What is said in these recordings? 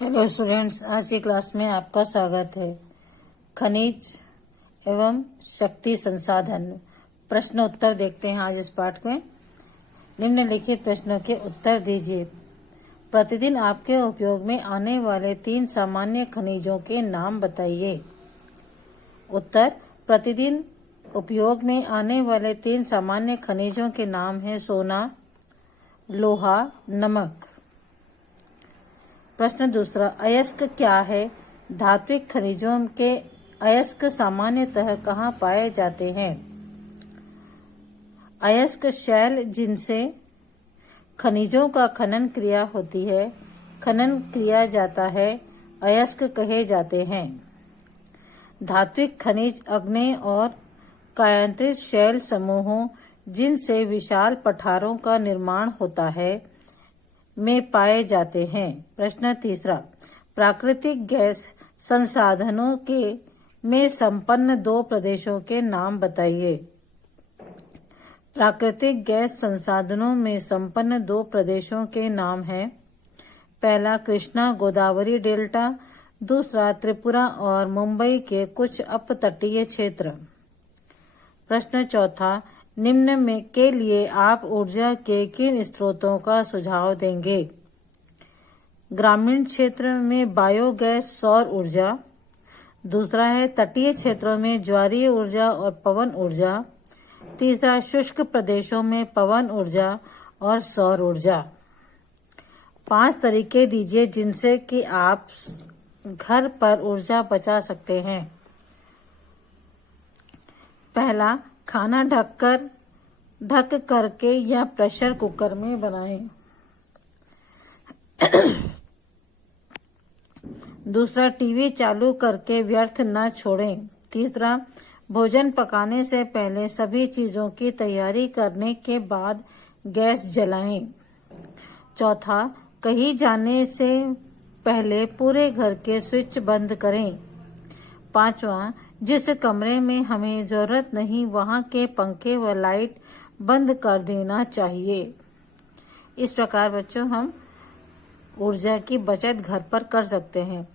Hello students, आज की class में आपका स्वागत है। खनिज एवं शक्ति संसाधन प्रश्न उत्तर देखते हैं आज इस पाठ में। निम्नलिखित प्रश्नों के उत्तर दीजिए। प्रतिदिन आपके उपयोग में आने वाले 3 सामान्य खनिजों के नाम बताइए। उत्तर: प्रतिदिन उपयोग में आने वाले 3 सामान्य खनिजों के नाम हैं सोना, लोहा, नमक। प्रश्न दूसरा, अयस्क क्या है? धात्विक खनिजों के अयस्क सामान्यतः कहाँ पाए जाते हैं? अयस्क शैल जिनसे खनिजों का खनन क्रिया होती है, खनन किया जाता है, अयस्क कहे जाते हैं। धात्विक खनिज अग्नेय और कायांतरित शैल समूहों जिनसे विशाल पठारों का निर्माण होता है में पाए जाते हैं। प्रश्न तीसरा, प्राकृतिक गैस संसाधनों के में संपन्न 2 प्रदेशों के नाम बताइए। प्राकृतिक गैस संसाधनों में संपन्न 2 प्रदेशों के नाम हैं। पहला कृष्णा गोदावरी डेल्टा, दूसरा त्रिपुरा और मुंबई के कुछ अपतटीय क्षेत्र। प्रश्न चौथा, निम्न में के लिए आप ऊर्जा के किन स्रोतों का सुझाव देंगे? ग्रामीण क्षेत्र में बायोगैस सौर ऊर्जा, दूसरा है तटीय क्षेत्रों में ज्वारीय ऊर्जा और पवन ऊर्जा, तीसरा शुष्क प्रदेशों में पवन ऊर्जा और सौर ऊर्जा। 5 तरीके दीजिए जिनसे कि आप घर पर ऊर्जा बचा सकते हैं। पहला, खाना ढक करके या प्रेशर कुकर में बनाएं। दूसरा, टीवी चालू करके व्यर्थ न छोड़ें। तीसरा, भोजन पकाने से पहले सभी चीजों की तैयारी करने के बाद गैस जलाएं। चौथा, कहीं जाने से पहले पूरे घर के स्विच बंद करें। पांचवा, जिस कमरे में हमें जरूरत नहीं वहां के पंखे व लाइट बंद कर देना चाहिए। इस प्रकार बच्चों हम ऊर्जा की बचत घर पर कर सकते हैं।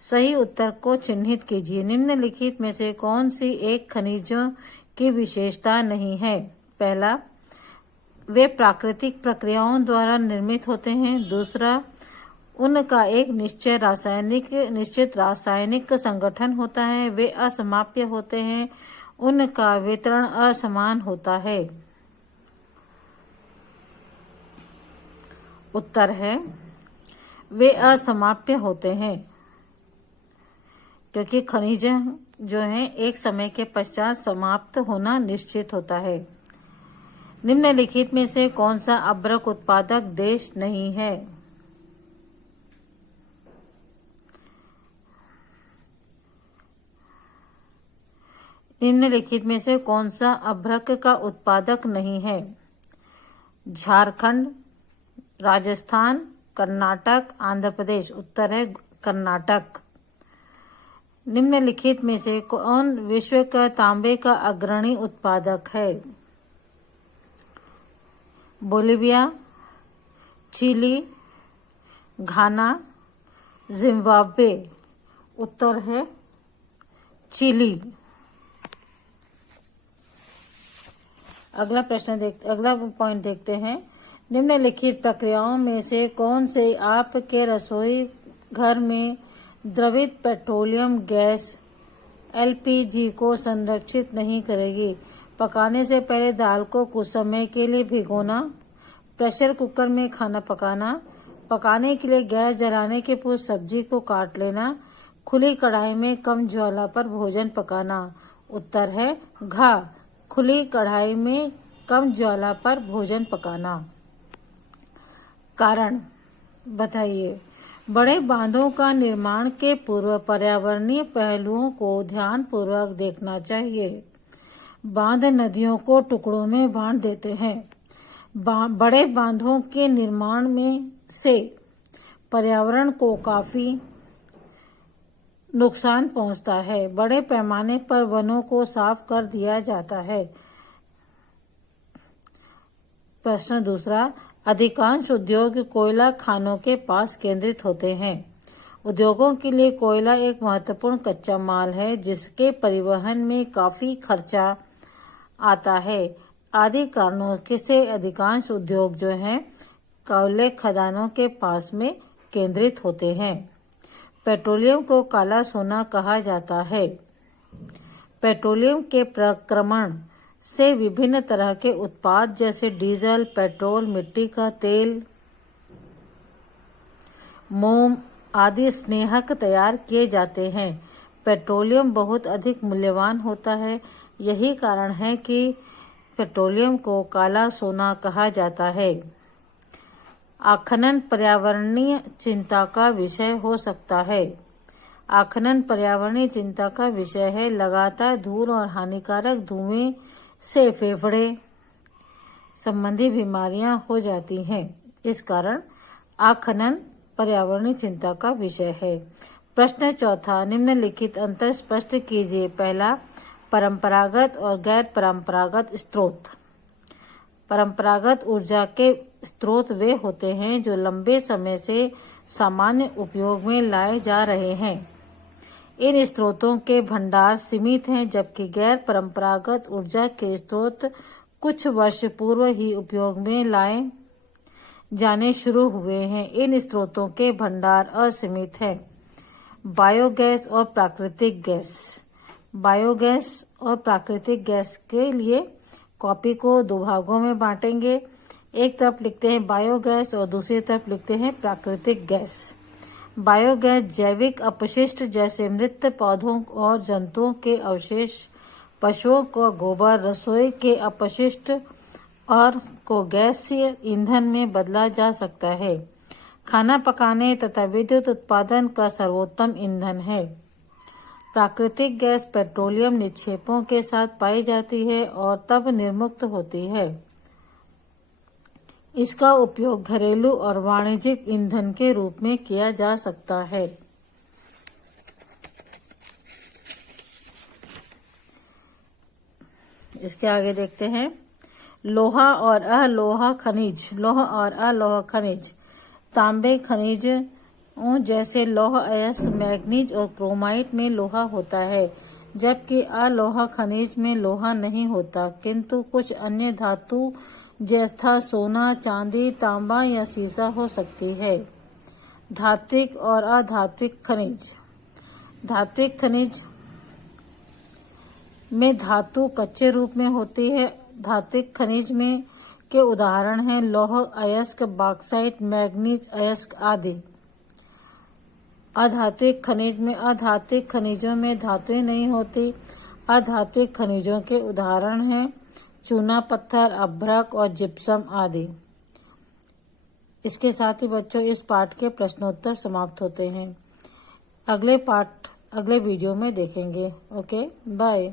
सही उत्तर को चिन्हित कीजिए। निम्नलिखित में से कौन सी एक खनिजों की विशेषता नहीं है? पहला, वे प्राकृतिक प्रक्रियाओं द्वारा निर्मित होते हैं। दूसरा, उनका एक निश्चित रासायनिक संगठन होता है। वे असमाप्य होते हैं। उनका वितरण असमान होता है। उत्तर है वे असमाप्य होते हैं, क्योंकि खनिज जो हैं एक समय के पश्चात समाप्त होना निश्चित होता है। निम्नलिखित में से कौन सा अभ्रक उत्पादक देश नहीं है? निम्नलिखित में से कौन सा अभ्रक का उत्पादक नहीं है? झारखंड, राजस्थान, कर्नाटक, आंध्र प्रदेश। उत्तर है कर्नाटक। निम्नलिखित में से कौन विश्व का तांबे का अग्रणी उत्पादक है? बोलिविया, चिली, घाना, जिम्बाब्वे। उत्तर है चिली। अगला पॉइंट देखते हैं। निम्नलिखित प्रक्रियाओं में से कौन से आपके रसोई घर में द्रवित पेट्रोलियम गैस एलपीजी को संरक्षित नहीं करेगी? पकाने से पहले दाल को कुछ समय के लिए भिगोना, प्रेशर कुकर में खाना पकाना, पकाने के लिए गैस जलाने के पूर्व सब्जी को काट लेना, खुली कढ़ाई में कम ज्वाला पर भोजन पकाना। उत्तर है घ, खुली कढ़ाई में कम ज्वाला पर भोजन पकाना। कारण बताइए। बड़े बांधों का निर्माण के पूर्व पर्यावरणीय पहलुओं को ध्यानपूर्वक देखना चाहिए। बांध नदियों को टुकड़ों में बांट देते हैं। बड़े बांधों के निर्माण में से पर्यावरण को काफी नुकसान पहुंचता है। बड़े पैमाने पर वनों को साफ कर दिया जाता है। प्रश्न दूसरा, अधिकांश उद्योग कोयला खानों के पास केंद्रित होते हैं। उद्योगों के लिए कोयला एक महत्वपूर्ण कच्चा माल है जिसके परिवहन में काफी खर्चा आता है। आदि कारणों से अधिकांश उद्योग जो हैं कोयले खदानों के पास में केंद्रित होते हैं। पेट्रोलियम को काला सोना कहा जाता है। पेट्रोलियम के प्रक्रमण से विभिन्न तरह के उत्पाद जैसे डीजल, पेट्रोल, मिट्टी का तेल, मोम आदि स्नेहक तैयार किए जाते हैं। पेट्रोलियम बहुत अधिक मूल्यवान होता है। यही कारण है कि पेट्रोलियम को काला सोना कहा जाता है। आखनन पर्यावरणीय चिंता का विषय हो सकता है। आखनन पर्यावरणीय चिंता का विषय है। लगातार धूल और हानिकारक धुएं से फेफड़े संबंधी बीमारियां हो जाती हैं। इस कारण आखनन पर्यावरणीय चिंता का विषय है। प्रश्न चौथा, निम्नलिखित अंतर स्पष्ट कीजिए। पहला, परंपरागत और गैर परंपरागत स्रोत। परंपरागत ऊर्जा के स्रोत वे होते हैं जो लंबे समय से सामान्य उपयोग में लाए जा रहे हैं। इन स्रोतों के भंडार सीमित हैं, जबकि गैर परंपरागत ऊर्जा के स्रोत कुछ वर्ष पूर्व ही उपयोग में लाए जाने शुरू हुए हैं। इन स्रोतों के भंडार असीमित हैं। बायोगैस और प्राकृतिक गैस। बायोगैस और प्राकृतिक गैस के लिए कॉपी को दो भागों में बांटेंगे। एक तरफ लिखते हैं बायोगैस और दूसरी तरफ लिखते हैं प्राकृतिक गैस। बायोगैस जैविक अपशिष्ट जैसे मृत पौधों और जंतुओं के अवशेष, पशुओं का गोबर, रसोई के अपशिष्ट और को गैसीय ईंधन में बदला जा सकता है। खाना पकाने तथा विद्युत उत्पादन का सर्वोत्तम ईंधन है। प्राकृतिक गैस पेट्रोलियम निक्षेपों के साथ पाई जाती है और तब निर्मुक्त होती है। इसका उपयोग घरेलू और वाणिज्यिक ईंधन के रूप में किया जा सकता है। इसके आगे देखते हैं लोहा और अलोहा खनिज। लोहा और अलोहा खनिज। तांबे खनिज जैसे लौह अयस्क, मैग्नीज और क्रोमाइट में लोहा होता है, जबकि अलोहा खनिज में लोहा नहीं होता, किंतु कुछ अन्य धातु जैसा सोना, चांदी, तांबा या सीसा हो सकती है। धात्विक और अधात्विक खनिज। धात्विक खनिज में धातु कच्चे रूप में होती है। धात्विक खनिज में के उदाहरण हैं लौह अयस्क, बॉक्साइट, मैग्नीज अयस्क आदि। अधात्विक खनिजों में धातुएं नहीं होती। अधात्विक खनिजों के उदाहरण हैं चूना पत्थर, अभ्रक और जिप्सम आदि। इसके साथ ही बच्चों इस पाठ के प्रश्नोत्तर समाप्त होते हैं। अगले वीडियो में देखेंगे। Okay, bye.